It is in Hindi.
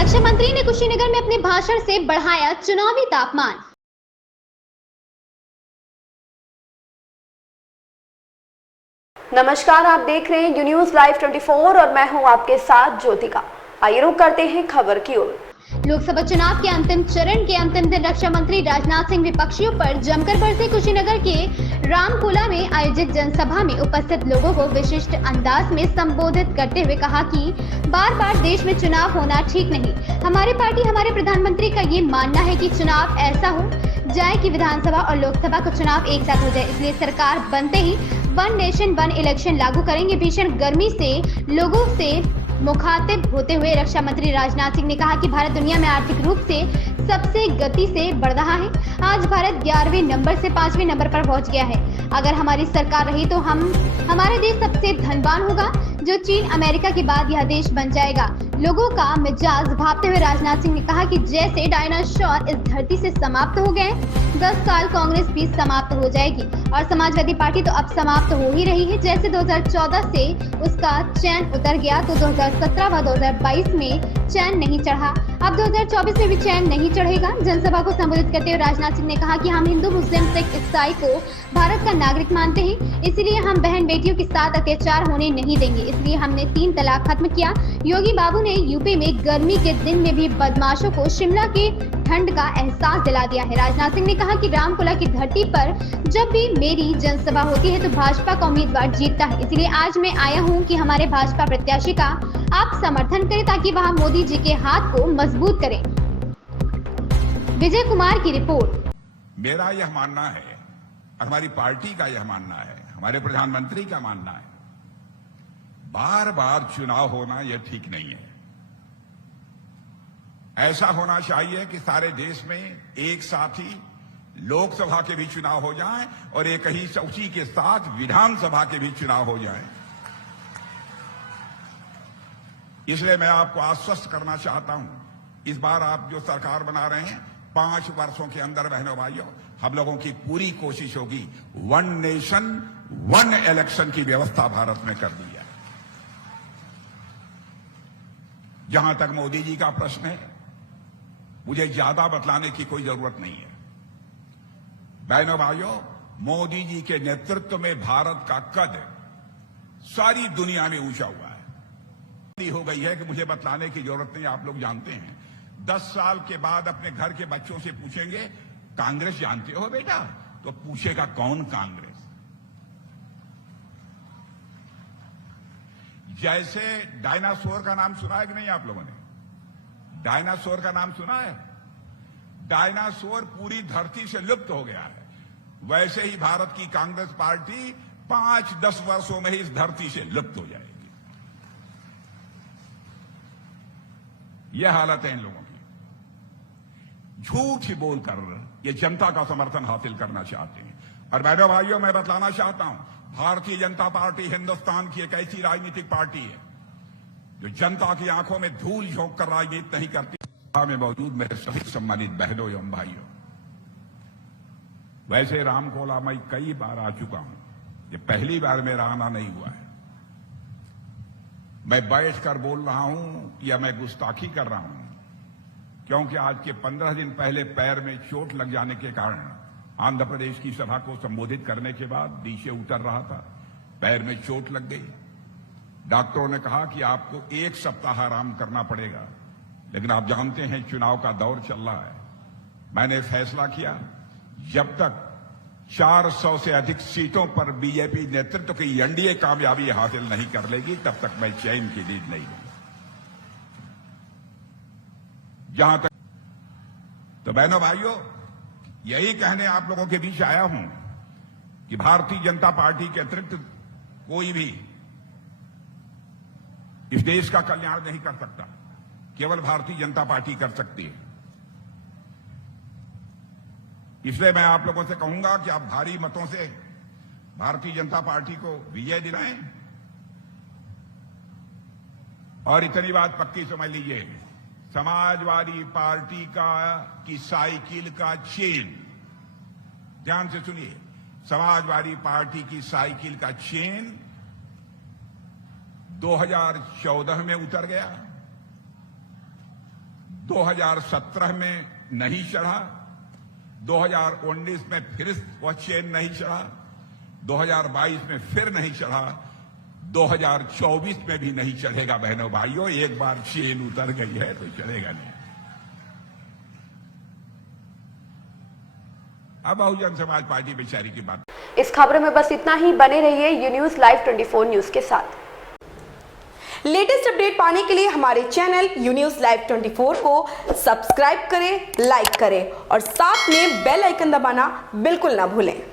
रक्षा मंत्री ने कुशीनगर में अपने भाषण से बढ़ाया चुनावी तापमान। नमस्कार, आप देख रहे हैं यू न्यूज लाइव 24 और मैं हूं आपके साथ ज्योतिका। आइए रुक करते हैं खबर की ओर। लोकसभा चुनाव के अंतिम चरण के अंतिम दिन रक्षा मंत्री राजनाथ सिंह विपक्षियों पर जमकर बरसे। कुशीनगर के रामकोला में आयोजित जनसभा में उपस्थित लोगों को विशिष्ट अंदाज में संबोधित करते हुए कहा कि बार बार देश में चुनाव होना ठीक नहीं। हमारी पार्टी, हमारे प्रधानमंत्री का ये मानना है कि चुनाव ऐसा हो जाए कि विधानसभा और लोकसभा का चुनाव एक साथ हो जाए। इसलिए सरकार बनते ही वन नेशन वन इलेक्शन लागू करेंगे। भीषण गर्मी से लोगों से मुखातिब होते हुए रक्षा मंत्री राजनाथ सिंह ने कहा कि भारत दुनिया में आर्थिक रूप से सबसे गति से बढ़ रहा है। आज भारत 11वें नंबर से 5वें नंबर पर पहुंच गया है। अगर हमारी सरकार रही तो हमारे देश सबसे धनवान होगा, जो चीन अमेरिका के बाद यह देश बन जाएगा। लोगों का मिजाज भापते हुए राजनाथ सिंह ने कहा कि जैसे डायनासोर इस धरती से समाप्त हो गए, 10 साल कांग्रेस भी समाप्त हो जाएगी और समाजवादी पार्टी तो अब समाप्त हो ही रही है। जैसे 2014 से उसका चैन उतर गया तो 2017 व 2022 में चैन नहीं चढ़ा, अब 2024 में भी चैन नहीं चढ़ेगा। जनसभा को संबोधित करते हुए राजनाथ सिंह ने कहा कि हम हिंदू, मुस्लिम, सिख, ईसाई को भारत का नागरिक मानते हैं, इसलिए हम बहन बेटियों के साथ अत्याचार होने नहीं देंगे। इसलिए हमने 3 तलाक खत्म किया। योगी बाबू ने यूपी में गर्मी के दिन में भी बदमाशों को शिमला के ठंड का एहसास दिला दिया है। राजनाथ सिंह ने कहा कि रामकोला की धरती पर जब भी मेरी जनसभा होती है तो भाजपा का उम्मीदवार जीतता है। इसलिए आज मैं आया हूं कि हमारे भाजपा प्रत्याशी का आप समर्थन करें ताकि वह मोदी जी के हाथ को मजबूत करें। विजय कुमार की रिपोर्ट। मेरा यह मानना है, हमारी पार्टी का यह मानना है, हमारे प्रधानमंत्री का मानना है, बार बार चुनाव होना यह ठीक नहीं है। ऐसा होना चाहिए कि सारे देश में एक साथ ही लोकसभा के भी चुनाव हो जाएं और एक ही उसी के साथ विधानसभा के भी चुनाव हो जाएं। इसलिए मैं आपको आश्वस्त करना चाहता हूं, इस बार आप जो सरकार बना रहे हैं, 5 वर्षों के अंदर बहनों भाइयों, हम लोगों की पूरी कोशिश होगी वन नेशन वन इलेक्शन की व्यवस्था भारत में कर दी है। जहां तक मोदी जी का प्रश्न है, मुझे ज्यादा बतलाने की कोई जरूरत नहीं है। बहनों भाइयों, मोदी जी के नेतृत्व में भारत का कद सारी दुनिया में ऊंचा हुआ है। हो गई है कि मुझे बतलाने की जरूरत नहीं, आप लोग जानते हैं। 10 साल के बाद अपने घर के बच्चों से पूछेंगे कांग्रेस जानते हो बेटा, तो पूछेगा कौन कांग्रेस। जैसे डायनासोर का नाम सुना है कि नहीं आप लोगों ने? डायनासोर का नाम सुना है? डायनासोर पूरी धरती से लुप्त हो गया है। वैसे ही भारत की कांग्रेस पार्टी 5-10 वर्षों में ही इस धरती से लुप्त हो जाएगी। यह हालत है इन लोगों की। झूठ ही बोलकर ये जनता का समर्थन हासिल करना चाहते हैं। और बहनों भाइयों, मैं बतलाना चाहता हूं, भारतीय जनता पार्टी हिंदुस्तान की एक ऐसी राजनीतिक पार्टी है जो जनता की आंखों में धूल झोंक कर राजनीति नहीं करती। में मौजूद मेरे सभी सम्मानित बहनों एवं भाइयों, वैसे रामकोला मैं कई बार आ चुका हूं, ये पहली बार मेरा आना नहीं हुआ है। मैं बैठकर बोल रहा हूं या मैं गुस्ताखी कर रहा हूं, क्योंकि आज के 15 दिन पहले पैर में चोट लग जाने के कारण आंध्र प्रदेश की सभा को संबोधित करने के बाद नीचे उतर रहा था, पैर में चोट लग गई। डॉक्टरों ने कहा कि आपको 1 सप्ताह आराम करना पड़ेगा, लेकिन आप जानते हैं चुनाव का दौर चल रहा है। मैंने फैसला किया, जब तक 400 से अधिक सीटों पर बीजेपी नेतृत्व की एनडीए कामयाबी हासिल नहीं कर लेगी, तब तक मैं चैन की नींद नहीं लूंगा। जहां तक तो बहनों भाइयों, यही कहने आप लोगों के बीच आया हूं कि भारतीय जनता पार्टी के अतिरिक्त कोई भी इस देश का कल्याण नहीं कर सकता, केवल भारतीय जनता पार्टी कर सकती है। इसलिए मैं आप लोगों से कहूंगा कि आप भारी मतों से भारतीय जनता पार्टी को विजय दिलाएं। और इतनी बात पक्की समझ लीजिए, समाजवादी पार्टी की साइकिल का चेन, ध्यान से सुनिए, समाजवादी पार्टी की साइकिल का चेन 2014 में उतर गया, 2017 में नहीं चढ़ा, 2019 में फिर वह चेन नहीं चढ़ा, 2022 में फिर नहीं चढ़ा, 2024 में भी नहीं चढ़ेगा। बहनों भाइयों, एक बार चेन उतर गई है तो चढ़ेगा नहीं। अब बहुजन समाज पार्टी बेचारी की बात। इस खबर में बस इतना ही। बने रहिए यू न्यूज लाइव 24 न्यूज के साथ। लेटेस्ट अपडेट पाने के लिए हमारे चैनल यू न्यूज लाइव 24 को सब्सक्राइब करें, लाइक करें और साथ में बेल आइकन दबाना बिल्कुल ना भूलें।